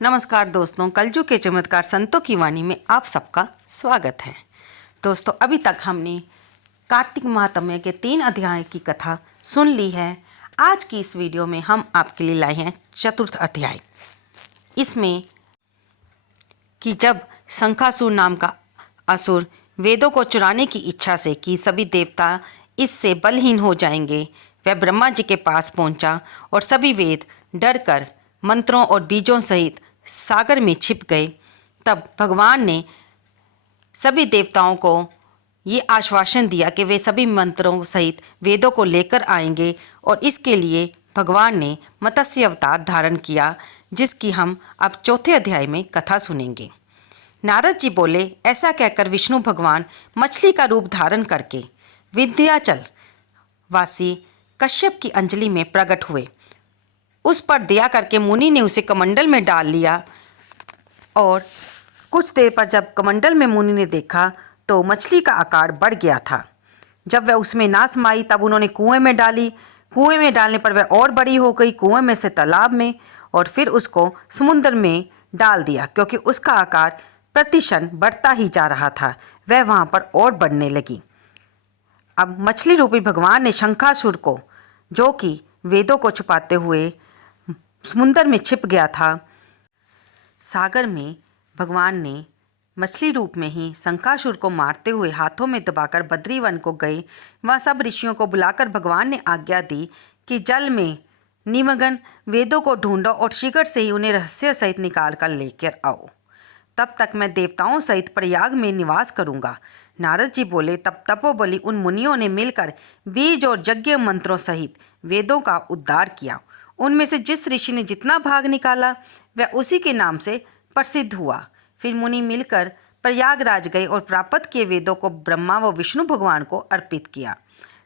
नमस्कार दोस्तों, कलयुग के चमत्कार संतों की वाणी में आप सबका स्वागत है। दोस्तों, अभी तक हमने कार्तिक महात्म्य के 3 अध्याय की कथा सुन ली है। आज की इस वीडियो में हम आपके लिए लाए हैं चतुर्थ अध्याय। इसमें कि जब शंखासुर नाम का असुर वेदों को चुराने की इच्छा से कि सभी देवता इससे बलहीन हो जाएंगे, वह ब्रह्मा जी के पास पहुंचा और सभी वेद डर कर मंत्रों और बीजों सहित सागर में छिप गए। तब भगवान ने सभी देवताओं को ये आश्वासन दिया कि वे सभी मंत्रों सहित वेदों को लेकर आएंगे और इसके लिए भगवान ने मत्स्य अवतार धारण किया, जिसकी हम अब चौथे अध्याय में कथा सुनेंगे। नारद जी बोले, ऐसा कहकर विष्णु भगवान मछली का रूप धारण करके विंध्याचल वासी कश्यप की अंजलि में प्रकट हुए। उस पर दया करके मुनि ने उसे कमंडल में डाल लिया और कुछ देर पर जब कमंडल में मुनि ने देखा तो मछली का आकार बढ़ गया था। जब वह उसमें ना समाई तब उन्होंने कुएं में डाली। कुएं में डालने पर वह और बड़ी हो गई, कुएं में से तालाब में और फिर उसको समुद्र में डाल दिया, क्योंकि उसका आकार प्रतिक्षण बढ़ता ही जा रहा था। वह वहाँ पर और बढ़ने लगी। अब मछली रूपी भगवान ने शंखासुर को, जो कि वेदों को छुपाते हुए समुद्र में छिप गया था, सागर में भगवान ने मछली रूप में ही शंखासुर को मारते हुए हाथों में दबाकर बद्रीवन को गए। वहाँ सब ऋषियों को बुलाकर भगवान ने आज्ञा दी कि जल में निमग्न वेदों को ढूंढो और शीघ्र से ही उन्हें रहस्य सहित निकाल कर लेकर आओ। तब तक मैं देवताओं सहित प्रयाग में निवास करूँगा। नारद जी बोले, तब तपोबली उन मुनियों ने मिलकर बीज और यज्ञ मंत्रों सहित वेदों का उद्धार किया। उनमें से जिस ऋषि ने जितना भाग निकाला वह उसी के नाम से प्रसिद्ध हुआ। फिर मुनि मिलकर प्रयागराज गए और प्राप्त किए वेदों को ब्रह्मा व विष्णु भगवान को अर्पित किया।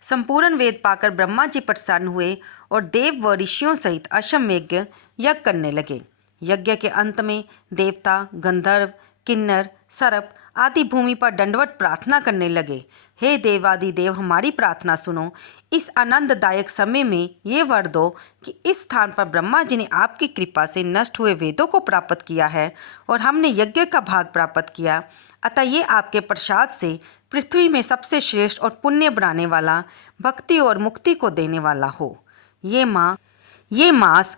संपूर्ण वेद पाकर ब्रह्मा जी प्रसन्न हुए और देव व ऋषियों सहित अश्वमेध यज्ञ करने लगे। यज्ञ के अंत में देवता, गंधर्व, किन्नर, सरप आदि भूमि पर दंडवत प्रार्थना करने लगे। हे देवादिदेव, हमारी प्रार्थना सुनो। इस आनंददायक समय में ये वर दो कि इस स्थान पर ब्रह्मा जी ने आपकी कृपा से नष्ट हुए वेदों को प्राप्त किया है और हमने यज्ञ का भाग प्राप्त किया। अतः ये आपके प्रसाद से पृथ्वी में सबसे श्रेष्ठ और पुण्य बनाने वाला, भक्ति और मुक्ति को देने वाला हो। ये मास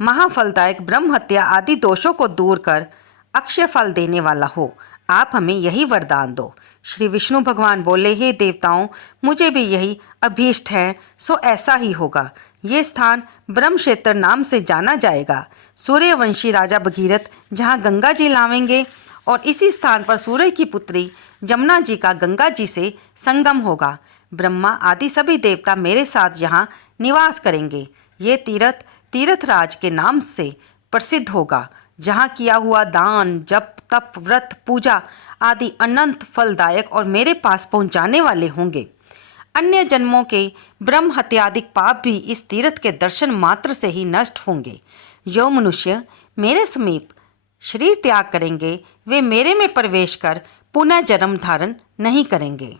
महाफलदायक, ब्रह्म हत्या आदि दोषों को दूर कर अक्षय फल देने वाला हो। आप हमें यही वरदान दो। श्री विष्णु भगवान बोले, हे देवताओं, मुझे भी यही अभीष्ट है, सो ऐसा ही होगा। ये स्थान ब्रह्म क्षेत्र नाम से जाना जाएगा। सूर्यवंशी राजा भगीरथ जहाँ गंगा जी लावेंगे और इसी स्थान पर सूर्य की पुत्री जमुना जी का गंगा जी से संगम होगा। ब्रह्मा आदि सभी देवता मेरे साथ यहाँ निवास करेंगे। ये तीर्थराज के नाम से प्रसिद्ध होगा, जहाँ किया हुआ दान, जप, तप, व्रत, पूजा आदि अनंत फलदायक और मेरे पास पहुँचाने वाले होंगे। अन्य जन्मों के ब्रह्म हत्यादिक पाप भी इस तीर्थ के दर्शन मात्र से ही नष्ट होंगे। जो मनुष्य मेरे समीप शरीर त्याग करेंगे वे मेरे में प्रवेश कर पुनः जन्म धारण नहीं करेंगे।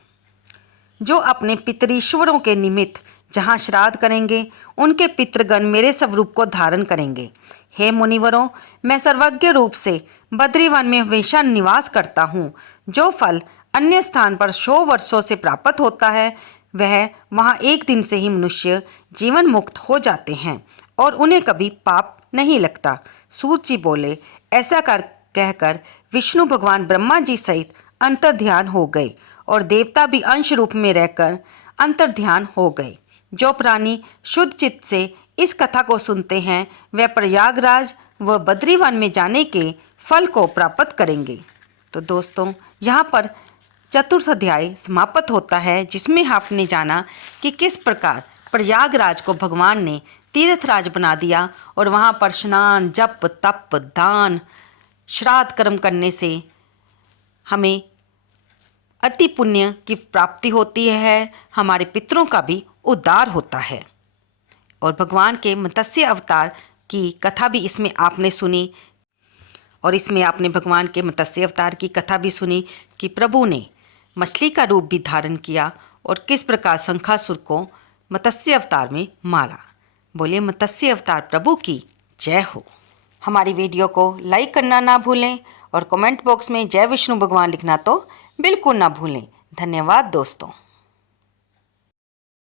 जो अपने पितरीश्वरों के निमित्त जहाँ श्राद्ध करेंगे उनके पितृगण मेरे स्वरूप को धारण करेंगे। हे मुनिवरों, मैं सर्वज्ञ रूप से बद्रीवन में हमेशा निवास करता हूँ। जो फल अन्य स्थान पर 100 वर्षों से प्राप्त होता है वह वहाँ एक दिन से ही मनुष्य जीवन मुक्त हो जाते हैं और उन्हें कभी पाप नहीं लगता। सूत जी बोले, ऐसा कहकर विष्णु भगवान ब्रह्मा जी सहित अंतर्ध्यान हो गए और देवता भी अंश रूप में रहकर अंतर्ध्यान हो गए। जो प्राणी शुद्ध चित्त से इस कथा को सुनते हैं वह प्रयागराज व बद्रीवन में जाने के फल को प्राप्त करेंगे। तो दोस्तों, यहाँ पर चतुर्थ अध्याय समाप्त होता है, जिसमें आपने जाना कि किस प्रकार प्रयागराज को भगवान ने तीर्थराज बना दिया और वहाँ पर स्नान, जप, तप, दान, श्राद्ध कर्म करने से हमें अति पुण्य की प्राप्ति होती है, हमारे पितरों का भी उद्धार होता है। और भगवान के मत्स्य अवतार की कथा भी इसमें आपने सुनी और इसमें आपने भगवान के मत्स्य अवतार की कथा भी सुनी कि प्रभु ने मछली का रूप भी धारण किया और किस प्रकार शंखासुर को मत्स्य अवतार में मारा। बोले, मत्स्य अवतार प्रभु की जय हो। हमारी वीडियो को लाइक करना ना भूलें और कमेंट बॉक्स में जय विष्णु भगवान लिखना तो बिल्कुल ना भूलें। धन्यवाद दोस्तों।